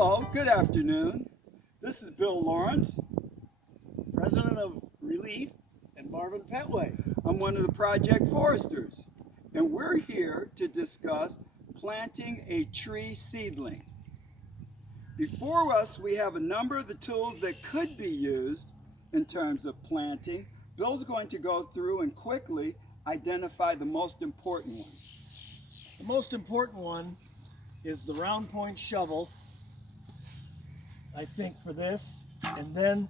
Hello, good afternoon. This is Bill Lawrence, President of Relief and Marvin Petway. I'm one of the project foresters, and we're here to discuss planting a tree seedling. Before us, we have a number of the tools that could be used in terms of planting. Bill's going to go through and quickly identify the most important ones. The most important one is the round point shovel, I think, for this, and then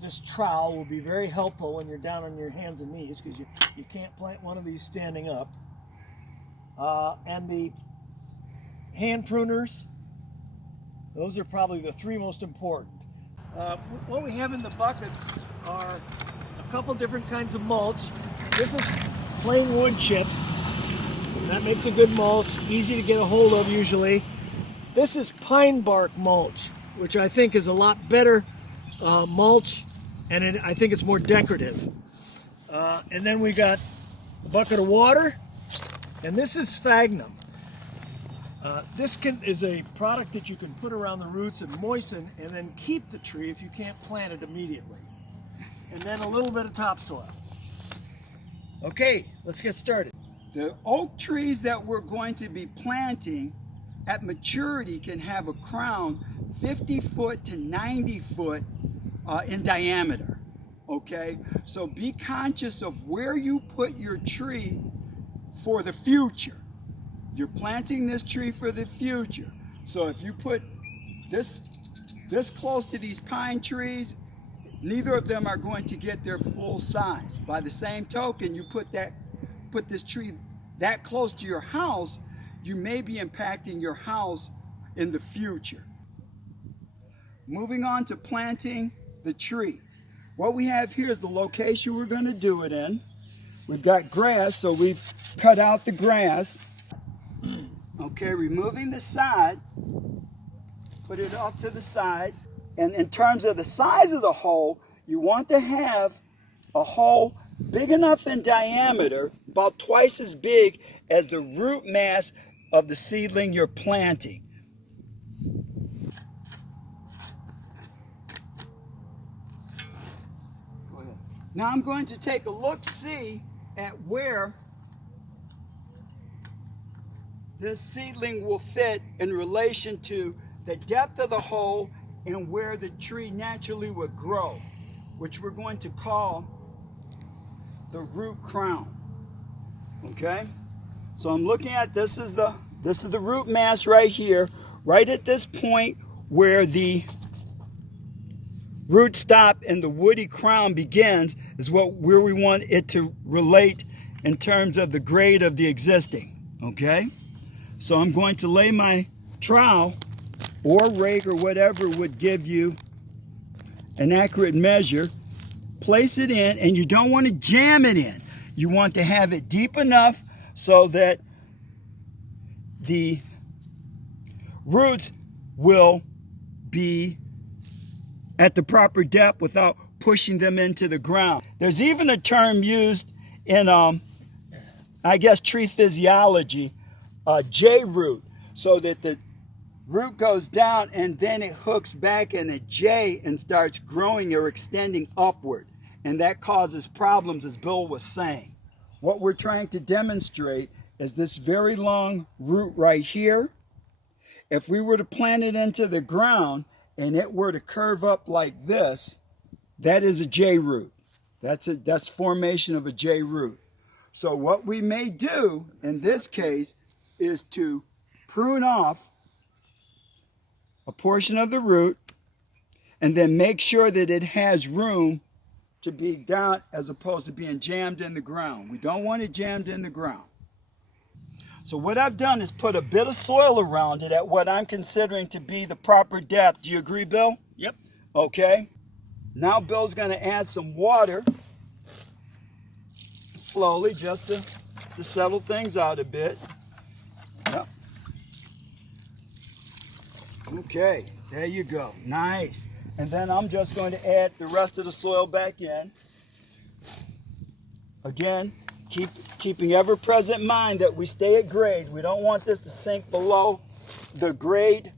this trowel will be very helpful when you're down on your hands and knees, because you can't plant one of these standing up. And the hand pruners, those are probably the three most important. What we have in the buckets are a couple different kinds of mulch. This is plain wood chips. That makes a good mulch, easy to get a hold of usually. This is pine bark mulch, which I think is a lot better mulch, and I think it's more decorative. And then we got a bucket of water, and this is sphagnum. This is a product that you can put around the roots and moisten, and then keep the tree if you can't plant it immediately. And then a little bit of topsoil. Okay, let's get started. The oak trees that we're going to be planting at maturity can have a crown 50 foot to 90 foot in diameter, okay? So be conscious of where you put your tree for the future. You're planting this tree for the future. So if you put this close to these pine trees, neither of them are going to get their full size. By the same token, you put this tree that close to your house, you may be impacting your house in the future. Moving on to planting the tree. What we have here is the location we're going to do it in. We've got grass, so we've cut out the grass. Okay, removing the side, put it off to the side. And in terms of the size of the hole, you want to have a hole big enough in diameter, about twice as big as the root mass of the seedling you're planting. Go ahead. Now I'm going to take a look-see at where this seedling will fit in relation to the depth of the hole and where the tree naturally would grow, which we're going to call the root crown. Okay, so I'm looking at this is the root mass right here, right at this point where the root stop and the woody crown begins is where we want it to relate in terms of the grade of the existing. Okay, so I'm going to lay my trowel or rake or whatever would give you an accurate measure, place it in, and you don't want to jam it in. You want to have it deep enough so that the roots will be at the proper depth without pushing them into the ground. There's even a term used in, I guess, tree physiology, J-root, so that the root goes down and then it hooks back in a J and starts growing or extending upward. And that causes problems, as Bill was saying. What we're trying to demonstrate is this very long root right here. If we were to plant it into the ground and it were to curve up like this, that is a J root. That's formation of a J root. So what we may do in this case is to prune off a portion of the root and then make sure that it has room to be down as opposed to being jammed in the ground. We don't want it jammed in the ground. So what I've done is put a bit of soil around it at what I'm considering to be the proper depth. Do you agree, Bill? Yep. Okay. Now Bill's going to add some water slowly just to settle things out a bit. Yep. Okay, there you go. Nice. And then I'm just going to add the rest of the soil back in. Again, keeping ever present in mind that we stay at grade. We don't want this to sink below the grade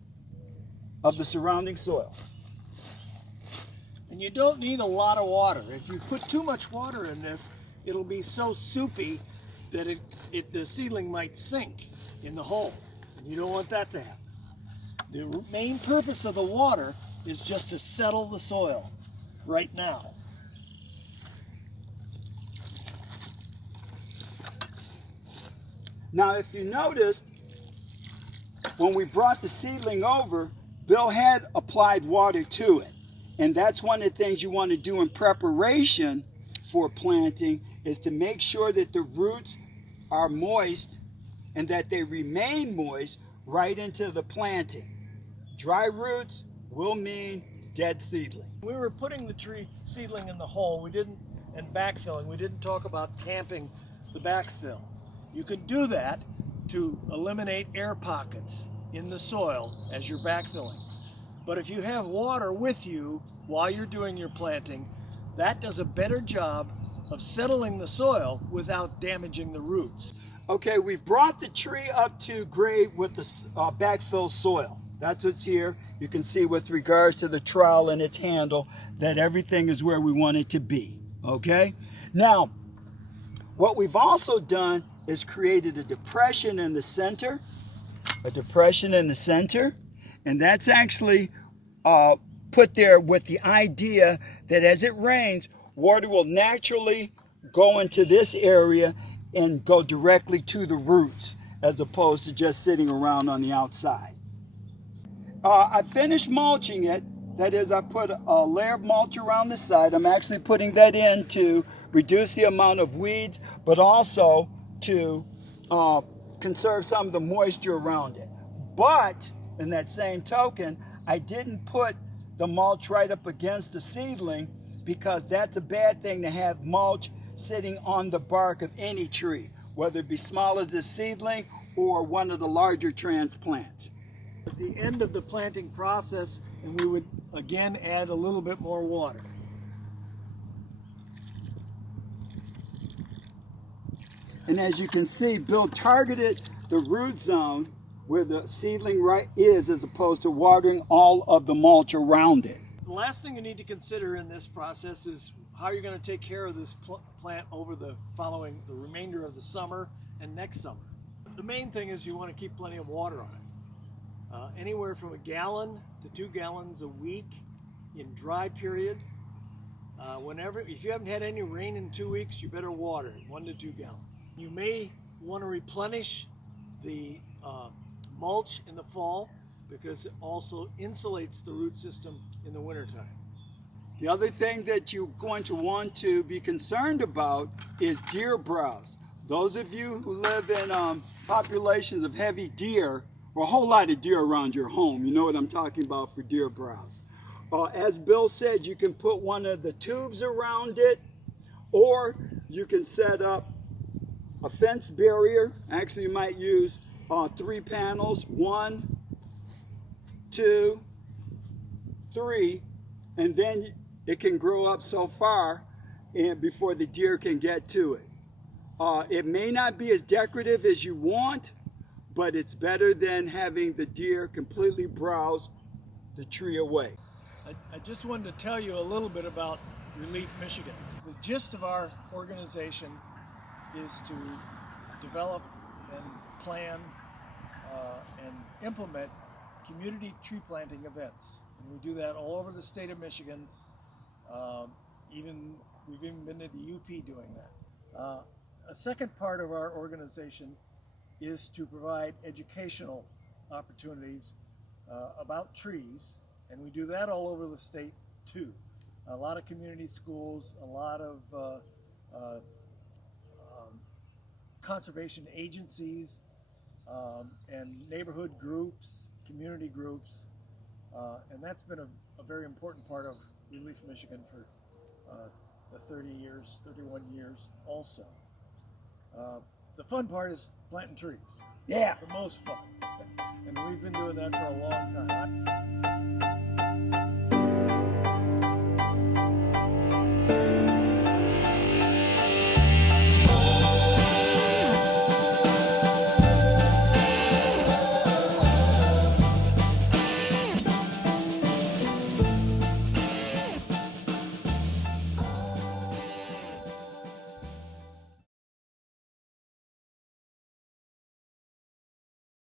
of the surrounding soil. And you don't need a lot of water. If you put too much water in this, it'll be so soupy that the seedling might sink in the hole. And you don't want that to happen. The main purpose of the water is just to settle the soil right now. Now, if you noticed, when we brought the seedling over, Bill had applied water to it. And that's one of the things you want to do in preparation for planting, is to make sure that the roots are moist and that they remain moist right into the planting. Dry roots will mean dead seedling. We were putting the tree seedling in the hole, and backfilling. We didn't talk about tamping the backfill. You can do that to eliminate air pockets in the soil as you're backfilling. But if you have water with you while you're doing your planting, that does a better job of settling the soil without damaging the roots. Okay, we brought the tree up to grade with the backfill soil. That's what's here. You can see with regards to the trowel and its handle that everything is where we want it to be. Okay? Now, what we've also done is created a depression in the center. A depression in the center. And that's actually put there with the idea that as it rains, water will naturally go into this area and go directly to the roots as opposed to just sitting around on the outside. I finished mulching it. That is, I put a layer of mulch around the side. I'm actually putting that in to reduce the amount of weeds, but also to conserve some of the moisture around it. But in that same token, I didn't put the mulch right up against the seedling, because that's a bad thing to have mulch sitting on the bark of any tree, whether it be small as the seedling or one of the larger transplants. At the end of the planting process, and we would again add a little bit more water. And as you can see, Bill targeted the root zone where the seedling right is, as opposed to watering all of the mulch around it. The last thing you need to consider in this process is how you're going to take care of this plant over the remainder of the summer and next summer. The main thing is you want to keep plenty of water on it. Anywhere from 1 gallon to 2 gallons a week in dry periods. If you haven't had any rain in 2 weeks, you better water it, 1 to 2 gallons. You may want to replenish the mulch in the fall, because it also insulates the root system in the wintertime. The other thing that you're going to want to be concerned about is deer browse. Those of you who live in populations of heavy deer, or a whole lot of deer around your home, you know what I'm talking about for deer browse. As Bill said, you can put one of the tubes around it, or you can set up a fence barrier. Actually, you might use 3 panels, 1, 2, 3, and then it can grow up so far and before the deer can get to it. It may not be as decorative as you want, but it's better than having the deer completely browse the tree away. I just wanted to tell you a little bit about Relief Michigan. The gist of our organization is to develop and plan and implement community tree planting events. And we do that all over the state of Michigan. We've even been to the UP doing that. A second part of our organization is to provide educational opportunities about trees, and we do that all over the state too. A lot of community schools, a lot of conservation agencies, and neighborhood groups, community groups, and that's been a very important part of Relief Michigan for the 31 years also. The fun part is planting trees. Yeah. The most fun. And we've been doing that for a long time.